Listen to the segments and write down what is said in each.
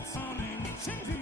it's morning.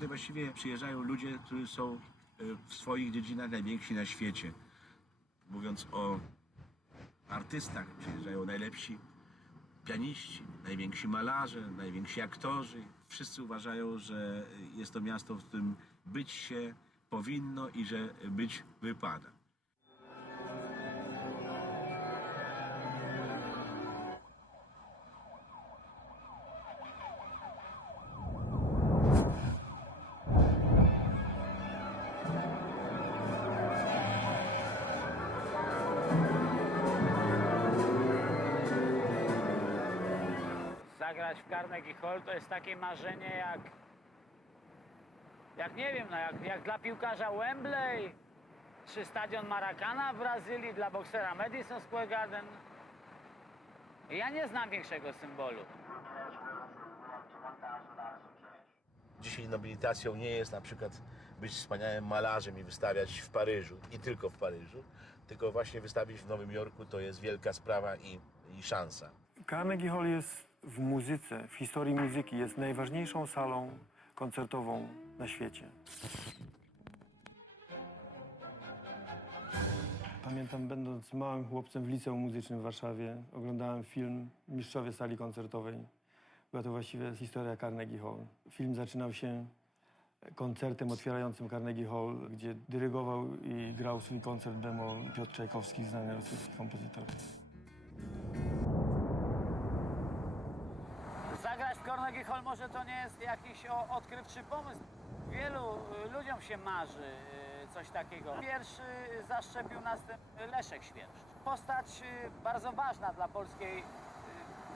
Tutaj właściwie przyjeżdżają ludzie, którzy są e, w swoich dziedzinach najwięksi na świecie. Mówiąc o artystach, przyjeżdżają najlepsi pianiści, najwięksi malarze, najwięksi aktorzy. Wszyscy uważają, że jest to miasto, w którym być się powinno i że być wypada. Zagrać w Carnegie Hall to jest takie marzenie jak... Jak nie wiem, no jak, jak dla piłkarza Wembley, czy stadion Maracana w Brazylii, dla boksera Madison Square Garden. Ja nie znam większego symbolu. Dzisiaj nobilitacją nie jest na przykład być wspaniałym malarzem i wystawiać w Paryżu i tylko w Paryżu, tylko właśnie wystawić w Nowym Jorku to jest wielka sprawa i, i szansa. Carnegie Hall jest w muzyce, w historii muzyki, jest najważniejszą salą koncertową na świecie. Pamiętam, będąc małym chłopcem w liceum muzycznym w Warszawie, oglądałem film Mistrzowie sali koncertowej. Była to właściwie historia Carnegie Hall. Film zaczynał się koncertem otwierającym Carnegie Hall, gdzie dyrygował i grał swój koncert demo Piotr Czajkowski, znany rosyjski kompozytor. Hall może to nie jest jakiś odkrywczy pomysł. Wielu y, ludziom się marzy y, coś takiego. Pierwszy zaszczepił nas tym Leszek Świerszcz. Postać y, bardzo ważna dla polskiej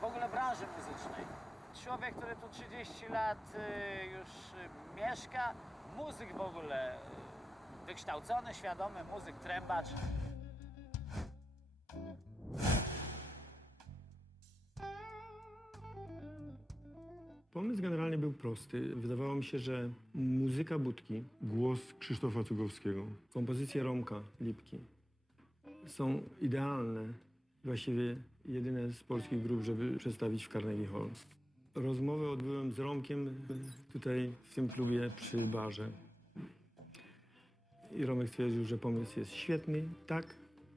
w ogóle branży muzycznej. Człowiek, który tu 30 lat już mieszka, muzyk w ogóle, wykształcony, świadomy muzyk, trębacz. Pomysł generalnie był prosty. Wydawało mi się, że muzyka Budki, głos Krzysztofa Cugowskiego, kompozycje Romka Lipki są idealne, właściwie jedyne z polskich grup, żeby przedstawić w Carnegie Hall. Rozmowę odbyłem z Romkiem tutaj w tym klubie przy barze. I Romek stwierdził, że pomysł jest świetny. Tak,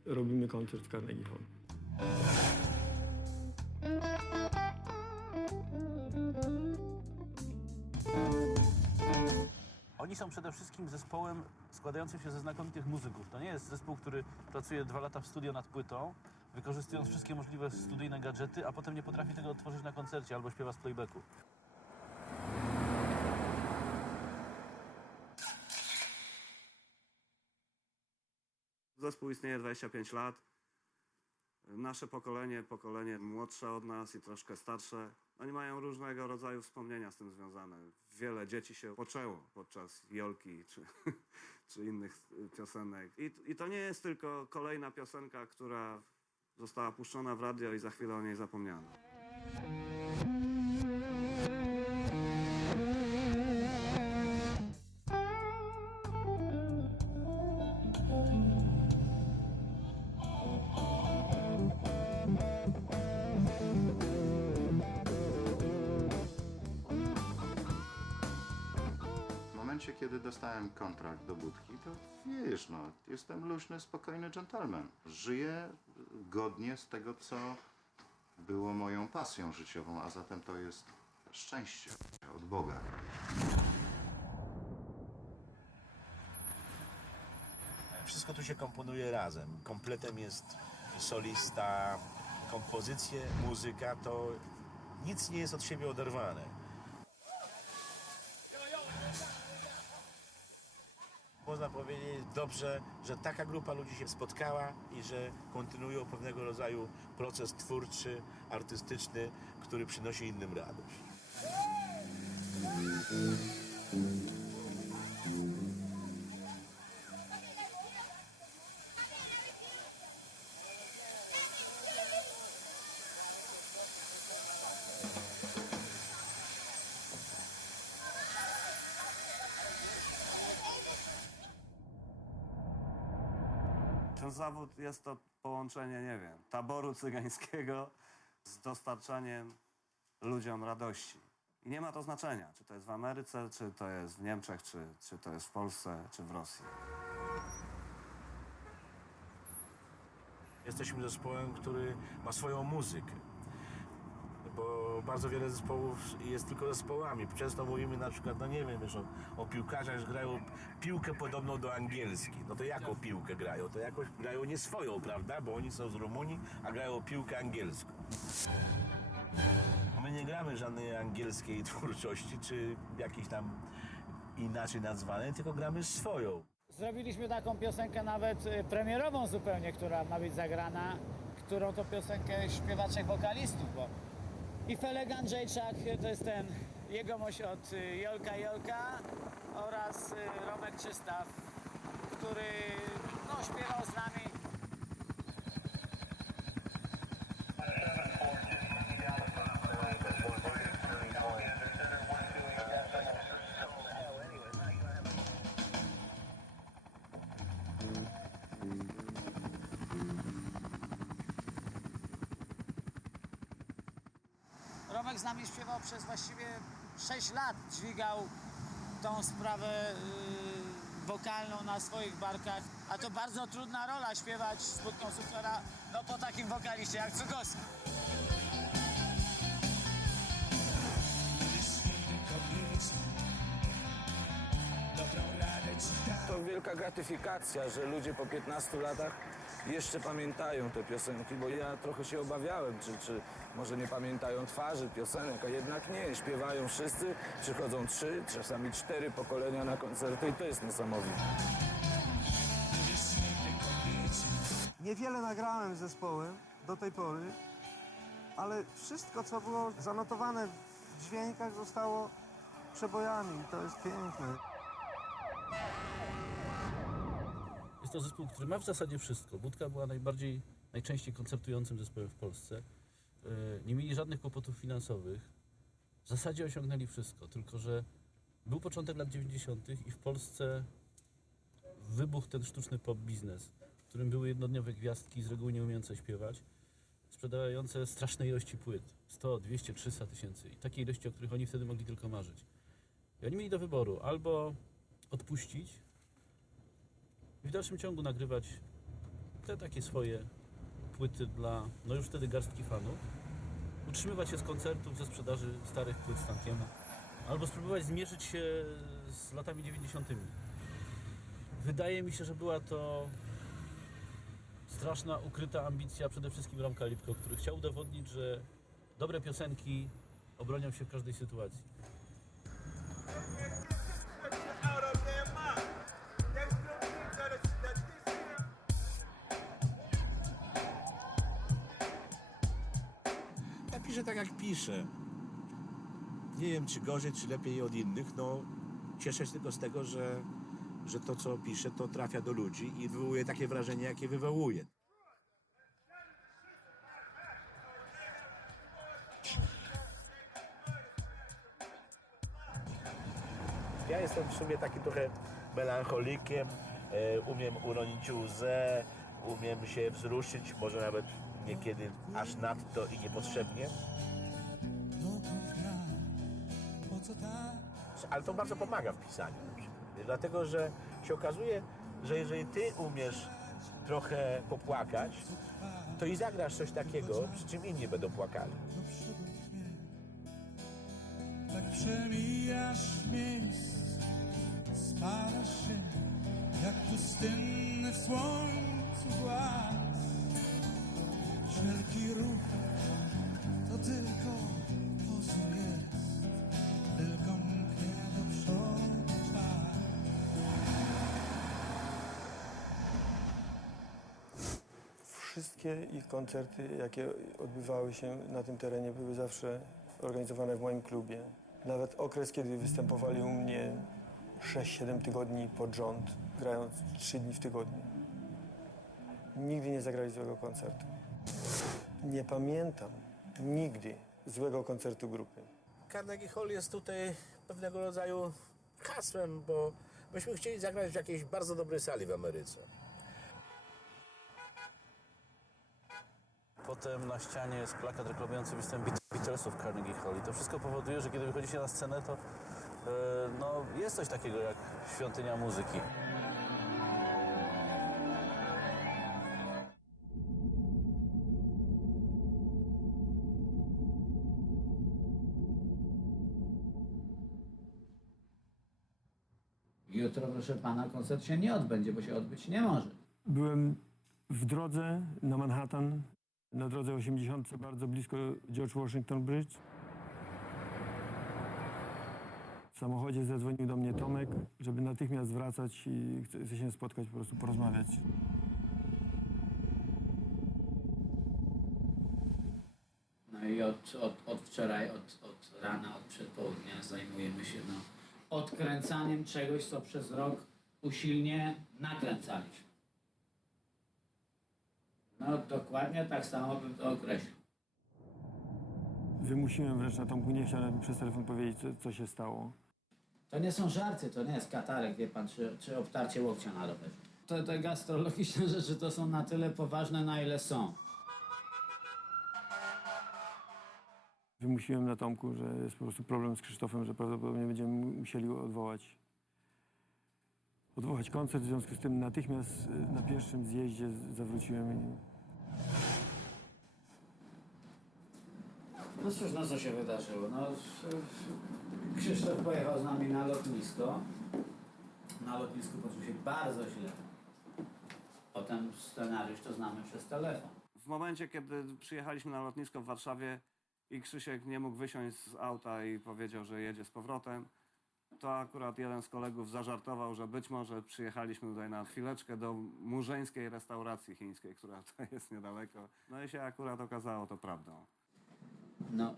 robimy koncert w Carnegie Hall. Są przede wszystkim zespołem składającym się ze znakomitych muzyków. To nie jest zespół, który pracuje dwa lata w studio nad płytą, wykorzystując wszystkie możliwe studyjne gadżety, a potem nie potrafi tego odtworzyć na koncercie albo śpiewa z playbacku. Zespół istnieje 25 lat. Nasze pokolenie, pokolenie młodsze od nas i troszkę starsze, oni mają różnego rodzaju wspomnienia z tym związane. Wiele dzieci się poczęło podczas Jolki czy, czy innych piosenek. I, I to nie jest tylko kolejna piosenka, która została puszczona w radio i za chwilę o niej zapomniano. Kontrakt do budki, to wiesz, no, jestem luźny, spokojny dżentelmen. Żyję godnie z tego, co było moją pasją życiową, a zatem to jest szczęście od Boga. Wszystko tu się komponuje razem. Kompletem jest solista, kompozycje, muzyka, to nic nie jest od siebie oderwane. Można powiedzieć dobrze, że taka grupa ludzi się spotkała i że kontynuują pewnego rodzaju proces twórczy, artystyczny, który przynosi innym radość. Ten zawód jest to połączenie, nie wiem, taboru cygańskiego z dostarczaniem ludziom radości. I nie ma to znaczenia, czy to jest w Ameryce, czy to jest w Niemczech, czy, czy to jest w Polsce, czy w Rosji. Jesteśmy zespołem, który ma swoją muzykę. Bo bardzo wiele zespołów jest tylko zespołami. Często mówimy na przykład, no nie wiem, wiesz, o, o piłkarzach, że grają piłkę podobną do angielskiej. No to jaką piłkę grają? To jakoś grają nie swoją, prawda? Bo oni są z Rumunii, a grają piłkę angielską. My nie gramy żadnej angielskiej twórczości, czy jakiejś tam inaczej nazwanej, tylko gramy swoją. Zrobiliśmy taką piosenkę nawet y, premierową zupełnie, która ma być zagrana, którą to piosenkę śpiewa trzech wokalistów, bo i Felek Andrzejczak y, to jest ten jegomość od y, Jolka Jolka oraz y, Romek Czystaw, który no, śpiewał z nami. Romek z nami śpiewał przez właściwie 6 lat. Dźwigał tą sprawę y, wokalną na swoich barkach. A to bardzo trudna rola śpiewać z budką no, po takim wokaliście jak Cugowski. To wielka gratyfikacja, że ludzie po 15 latach jeszcze pamiętają te piosenki, bo ja trochę się obawiałem, czy, czy może nie pamiętają twarzy piosenek, a jednak nie. Śpiewają wszyscy, przychodzą trzy, czasami cztery pokolenia na koncerty i to jest niesamowite. Niewiele nagrałem z zespołem do tej pory, ale wszystko, co było zanotowane w dźwiękach, zostało przebojami i to jest piękne. Jest to zespół, który ma w zasadzie wszystko. Budka była najbardziej, najczęściej koncertującym zespołem w Polsce. E, Nie mieli żadnych kłopotów finansowych. W zasadzie osiągnęli wszystko, tylko że był początek lat 90. i w Polsce wybuchł ten sztuczny pop biznes, w którym były jednodniowe gwiazdki, z reguły nie umiejące śpiewać, sprzedające straszne ilości płyt. 100, 200, 300 tysięcy. I takie ilości, o których oni wtedy mogli tylko marzyć. I oni mieli do wyboru albo odpuścić i w dalszym ciągu nagrywać te takie swoje płyty dla, no już wtedy garstki fanów, utrzymywać się z koncertów, ze sprzedaży starych płyt z tankiemu, albo spróbować zmierzyć się z latami 90. Wydaje mi się, że była to straszna, ukryta ambicja przede wszystkim Romka Lipko, który chciał udowodnić, że dobre piosenki obronią się w każdej sytuacji. Jak piszę. Nie wiem, czy gorzej, czy lepiej od innych. No, cieszę się tylko z tego, że, że to, co piszę, to trafia do ludzi i wywołuje takie wrażenie, jakie wywołuje. Ja jestem w sumie takim trochę melancholikiem. E, umiem uronić łzę, umiem się wzruszyć, może nawet niekiedy aż nadto i niepotrzebnie. Ale to bardzo pomaga w pisaniu. Dlatego, że się okazuje, że jeżeli ty umiesz trochę popłakać, to i zagrasz coś takiego, przy czym inni będą płakali. Tak przemijasz miejsc, się jak pustynny w słońcu. Wszelki ruch to tylko pozór jest, tylko mknie do przodu czas. Wszystkie ich koncerty, jakie odbywały się na tym terenie, były zawsze organizowane w moim klubie. Nawet okres, kiedy występowali u mnie 6-7 tygodni pod rząd, grając 3 dni w tygodniu. Nigdy nie zagrali złego koncertu. Nie pamiętam nigdy złego koncertu grupy. Carnegie Hall jest tutaj pewnego rodzaju hasłem, bo myśmy chcieli zagrać w jakiejś bardzo dobrej sali w Ameryce. Potem na ścianie jest plakat reklamujący występ Beat- Beatlesów w Carnegie Hall i to wszystko powoduje, że kiedy wychodzicie na scenę, to e, no, jest coś takiego jak świątynia muzyki. Proszę pana, koncert się nie odbędzie, bo się odbyć nie może. Byłem w drodze na Manhattan, na drodze 80, bardzo blisko George Washington Bridge. W samochodzie zadzwonił do mnie Tomek, żeby natychmiast wracać i chce chce się spotkać, po prostu porozmawiać. No i od, od, od wczoraj, od, od rana, od przedpołudnia zajmujemy się no, odkręcaniem czegoś, co przez rok usilnie nakręcaliśmy. No dokładnie tak samo bym to określił. Wymusiłem wręcz na Tomku, nie chciałem przez telefon powiedzieć, co, co się stało. To nie są żarty, to nie jest katarek, wie pan, czy, czy obtarcie łokcia na rowerze. Te, te gastrologiczne rzeczy to są na tyle poważne, na ile są. Wymusiłem na Tomku, że jest po prostu problem z Krzysztofem, że prawdopodobnie będziemy musieli odwołać, odwołać koncert. W związku z tym natychmiast y, na pierwszym zjeździe zawróciłem i No cóż, no co się wydarzyło? No, Krzysztof pojechał z nami na lotnisko. Na lotnisku poczuł się bardzo źle. Potem scenariusz to znamy przez telefon. W momencie, kiedy przyjechaliśmy na lotnisko w Warszawie i Krzysiek nie mógł wysiąść z auta i powiedział, że jedzie z powrotem, to akurat jeden z kolegów zażartował, że być może przyjechaliśmy tutaj na chwileczkę do murzeńskiej restauracji chińskiej, która tutaj jest niedaleko. No i się akurat okazało to prawdą. No,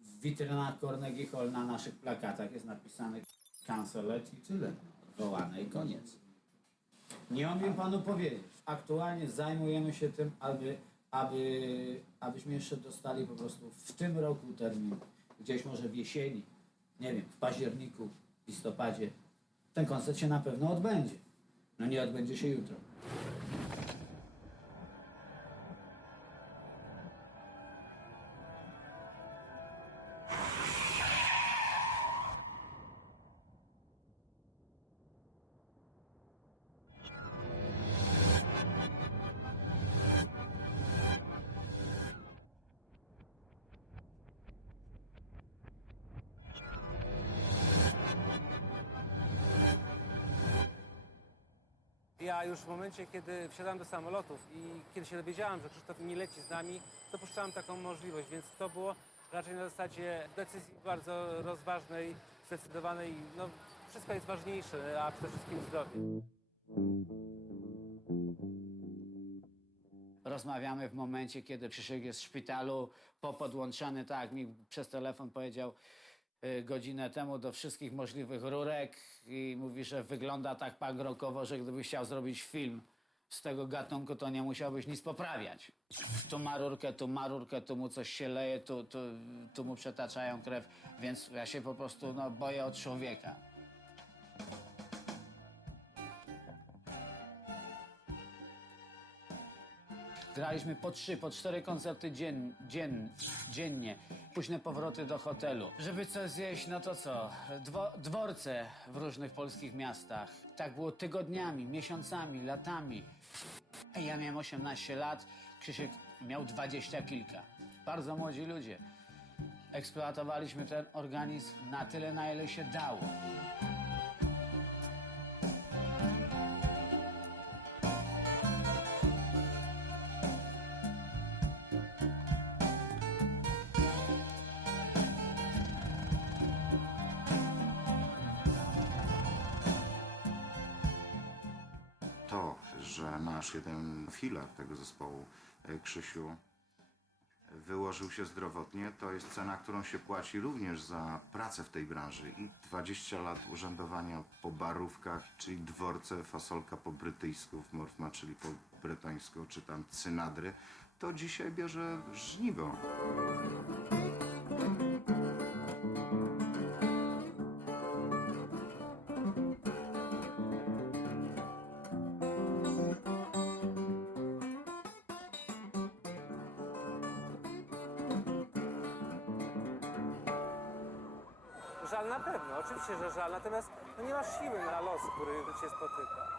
w witrynach Carnegie Hall na naszych plakatach jest napisane canceled i tyle. Odwołane i koniec. Nie umiem panu powiedzieć. Aktualnie zajmujemy się tym, aby, aby, abyśmy jeszcze dostali po prostu w tym roku termin. Gdzieś może w jesieni, nie wiem, w październiku, listopadzie. Ten koncert się na pewno odbędzie. No nie odbędzie się jutro. Ja już w momencie, kiedy wsiadałem do samolotów i kiedy się dowiedziałem, że Krzysztof nie leci z nami, dopuszczałem taką możliwość, więc to było raczej na zasadzie decyzji bardzo rozważnej, zdecydowanej. No, wszystko jest ważniejsze, a przede wszystkim zdrowie. Rozmawiamy w momencie, kiedy Krzysiek jest w szpitalu, popodłączany, tak mi przez telefon powiedział godzinę temu, do wszystkich możliwych rurek i mówi, że wygląda tak pagrokowo, że gdybyś chciał zrobić film z tego gatunku, to nie musiałbyś nic poprawiać. Tu ma rurkę, tu ma rurkę, tu mu coś się leje, tu, tu, tu mu przetaczają krew, więc ja się po prostu no, boję od człowieka. Graliśmy po trzy, po cztery koncerty dzien, dzien, dziennie. Późne powroty do hotelu. Żeby coś zjeść, no to co? Dwo, dworce w różnych polskich miastach. Tak było tygodniami, miesiącami, latami. Ja miałem 18 lat, Krzysiek miał dwadzieścia kilka. Bardzo młodzi ludzie. Eksploatowaliśmy ten organizm na tyle, na ile się dało. Jeden filar tego zespołu, e, Krzysiu, wyłożył się zdrowotnie, to jest cena, którą się płaci również za pracę w tej branży. I 20 lat urzędowania po barówkach, czyli dworce, fasolka po brytyjsku, morfma, czyli po brytońsku, czy tam cynadry, to dzisiaj bierze żniwo. Cię spotyka.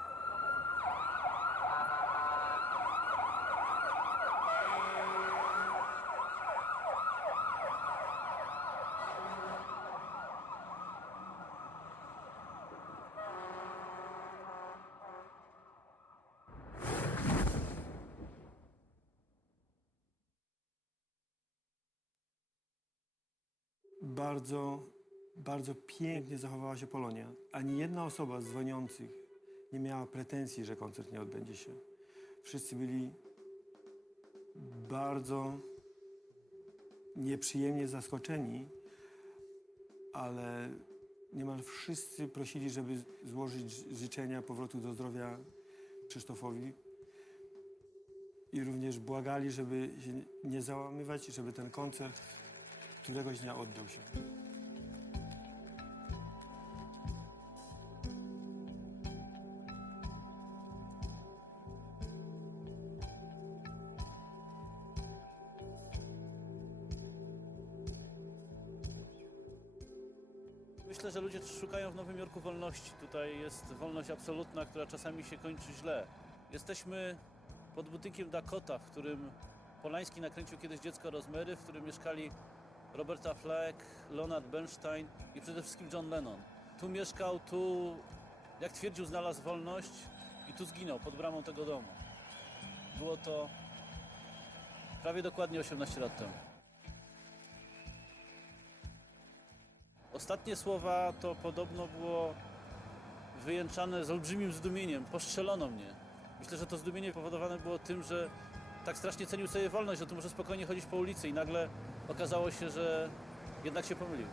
Bardzo, bardzo pięknie zachowała się Polonia. Ani jedna osoba z dzwoniących nie miała pretensji, że koncert nie odbędzie się. Wszyscy byli bardzo nieprzyjemnie zaskoczeni, ale niemal wszyscy prosili, żeby złożyć życzenia powrotu do zdrowia Krzysztofowi. I również błagali, żeby się nie załamywać, żeby ten koncert któregoś dnia oddał się. W Nowym Jorku wolności. Tutaj jest wolność absolutna, która czasami się kończy źle. Jesteśmy pod budynkiem Dakota, w którym Polański nakręcił kiedyś Dziecko Rozmery, w którym mieszkali Roberta Fleck, Leonard Bernstein i przede wszystkim John Lennon. Tu mieszkał, tu, jak twierdził, znalazł wolność i tu zginął pod bramą tego domu. Było to prawie dokładnie 18 lat temu. Ostatnie słowa to podobno było wyjęczane z olbrzymim zdumieniem. Postrzelono mnie. Myślę, że to zdumienie powodowane było tym, że tak strasznie cenił sobie wolność, że tu może spokojnie chodzić po ulicy i nagle okazało się, że jednak się pomylił.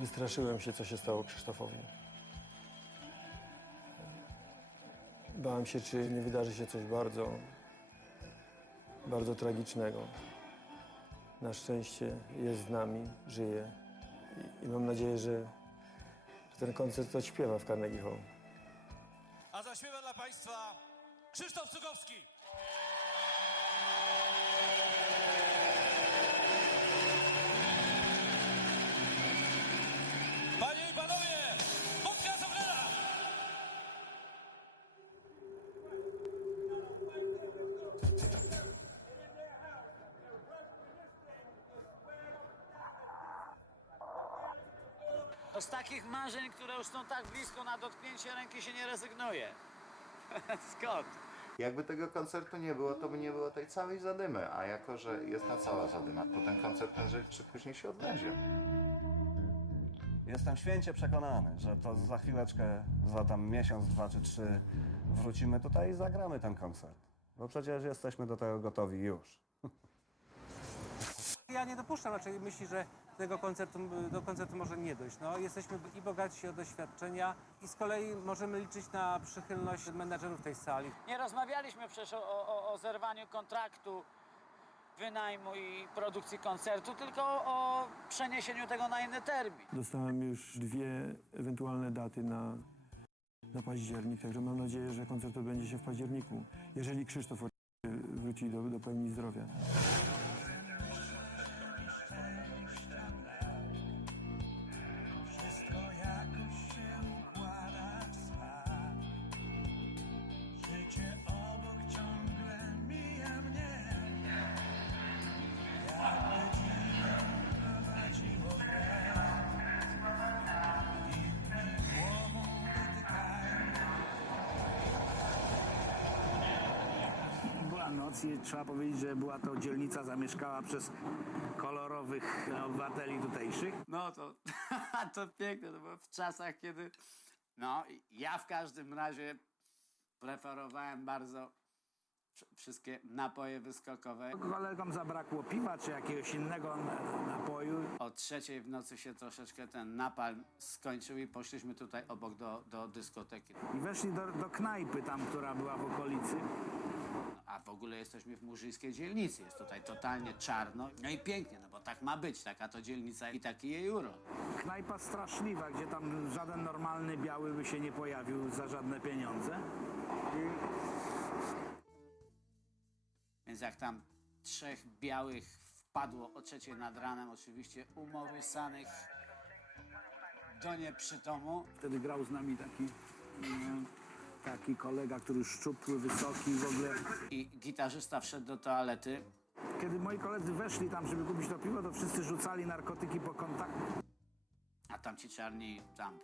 Wystraszyłem się, co się stało Krzysztofowi. Bałem się, czy nie wydarzy się coś bardzo, bardzo tragicznego. Na szczęście jest z nami, żyje i, i mam nadzieję, że, że ten koncert odśpiewa w Carnegie Hall. A zaśpiewa dla Państwa Krzysztof Cugowski. Takich marzeń, które już są tak blisko na dotknięcie ręki się nie rezygnuje. Skąd? Jakby tego koncertu nie było, to by nie było tej całej zadymy, a jako, że jest ta cała zadyma, to ten koncert prędzej czy później się odbędzie. Jestem święcie przekonany, że to za chwileczkę, za tam miesiąc, dwa czy trzy wrócimy tutaj i zagramy ten koncert. Bo przecież jesteśmy do tego gotowi już. Ja nie dopuszczam raczej myśli, że tego koncertu, do koncertu może nie dojść. No, jesteśmy i bogaci o doświadczenia i z kolei możemy liczyć na przychylność menadżerów tej sali. Nie rozmawialiśmy przecież o, o, o zerwaniu kontraktu, wynajmu i produkcji koncertu, tylko o przeniesieniu tego na inny termin. Dostałem już dwie ewentualne daty na, na październik, także mam nadzieję, że koncert odbędzie się w październiku, jeżeli Krzysztof wróci do, do pełni zdrowia. Powiedzieć, że była to dzielnica zamieszkała przez kolorowych obywateli tutejszych. No to, to piękne, to było w czasach, kiedy... No, ja w każdym razie preferowałem bardzo wsz- wszystkie napoje wyskokowe. Kolegom zabrakło piwa czy jakiegoś innego na- napoju. O trzeciej w nocy się troszeczkę ten napalm skończył i poszliśmy tutaj obok do, do dyskoteki. I weszli do, do knajpy tam, która była w okolicy. A w ogóle jesteśmy w murzyjskiej dzielnicy, jest tutaj totalnie czarno. No i pięknie, no bo tak ma być, taka to dzielnica i taki jej urok. Knajpa straszliwa, gdzie tam żaden normalny biały by się nie pojawił za żadne pieniądze. Więc jak tam trzech białych wpadło o trzeciej nad ranem, oczywiście umołysanych do nieprzytomu, Wtedy grał z nami taki, mm, taki kolega, który szczupły, wysoki w ogóle. i gitarzysta wszedł do toalety, Kiedy moi koledzy weszli tam, żeby kupić to piwo, to wszyscy rzucali narkotyki po kontakcie. a tam ci czarni tam,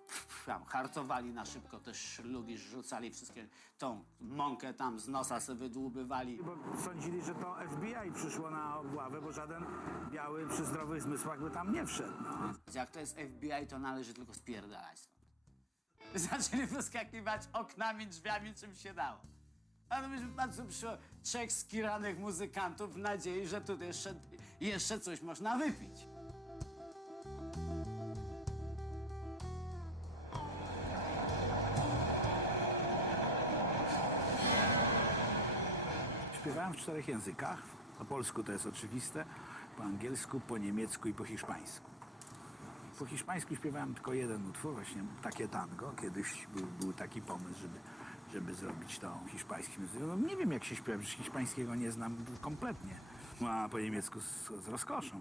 tam hartowali na szybko te szlugi, rzucali wszystkie tą mąkę tam z nosa sobie wydłubywali. Bo sądzili, że to FBI przyszło na obławę, bo żaden biały przy zdrowych zmysłach by tam nie wszedł. No. Jak to jest FBI, to należy tylko spierdalać stąd. Zaczęli wyskakiwać oknami, drzwiami, czym się dało. A to myśmy patrzył, przyszło trzech skiranych muzykantów w nadziei, że tu jeszcze, jeszcze coś można wypić. Śpiewałem w czterech językach. Po polsku to jest oczywiste, po angielsku, po niemiecku i po hiszpańsku. Po hiszpańsku śpiewałem tylko jeden utwór, właśnie takie tango. Kiedyś był, był taki pomysł, żeby, żeby zrobić to hiszpańskim. No, nie wiem, jak się śpiewa, przecież hiszpańskiego nie znam kompletnie. No, a po niemiecku z, z rozkoszą.